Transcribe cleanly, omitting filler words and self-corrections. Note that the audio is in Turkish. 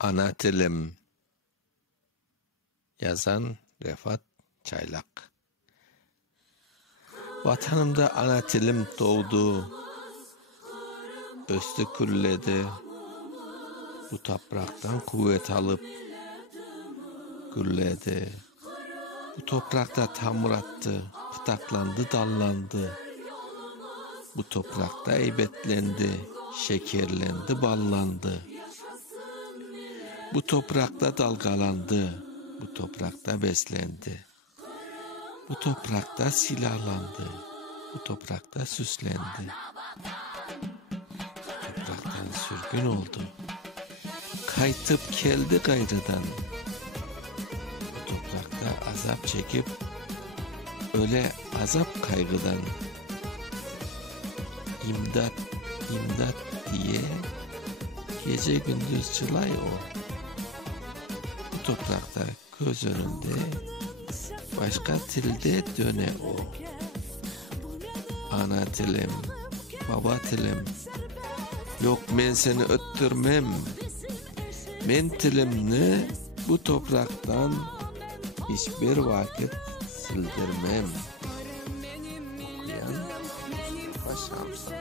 Ana Tilim. Yazan Refat Çaylak. Vatanımda ana tilim doğdu, östü külledi. Bu topraktan kuvvet alıp gürledi. Bu toprakta tamır attı, pıtaklandı, dallandı. Bu toprakta heybetlendi, şekerlendi, ballandı. Bu toprakta dalgalandı, bu toprakta beslendi. Bu toprakta silahlandı, bu toprakta süslendi. Topraktan sürgün oldu, kaytıp geldi gayrıdan. Bu toprakta azap çekip öle azap kaygıdan. İmdat, imdat diye gece gündüz çılay o. Bu toprakta göz önünde başka tilde döne o. Ana tilim, baba tilim, yok men seni öttürmem. Men tilimni bu topraktan hiçbir vakit sildirmem. Okuyan Mustafa Şamsa.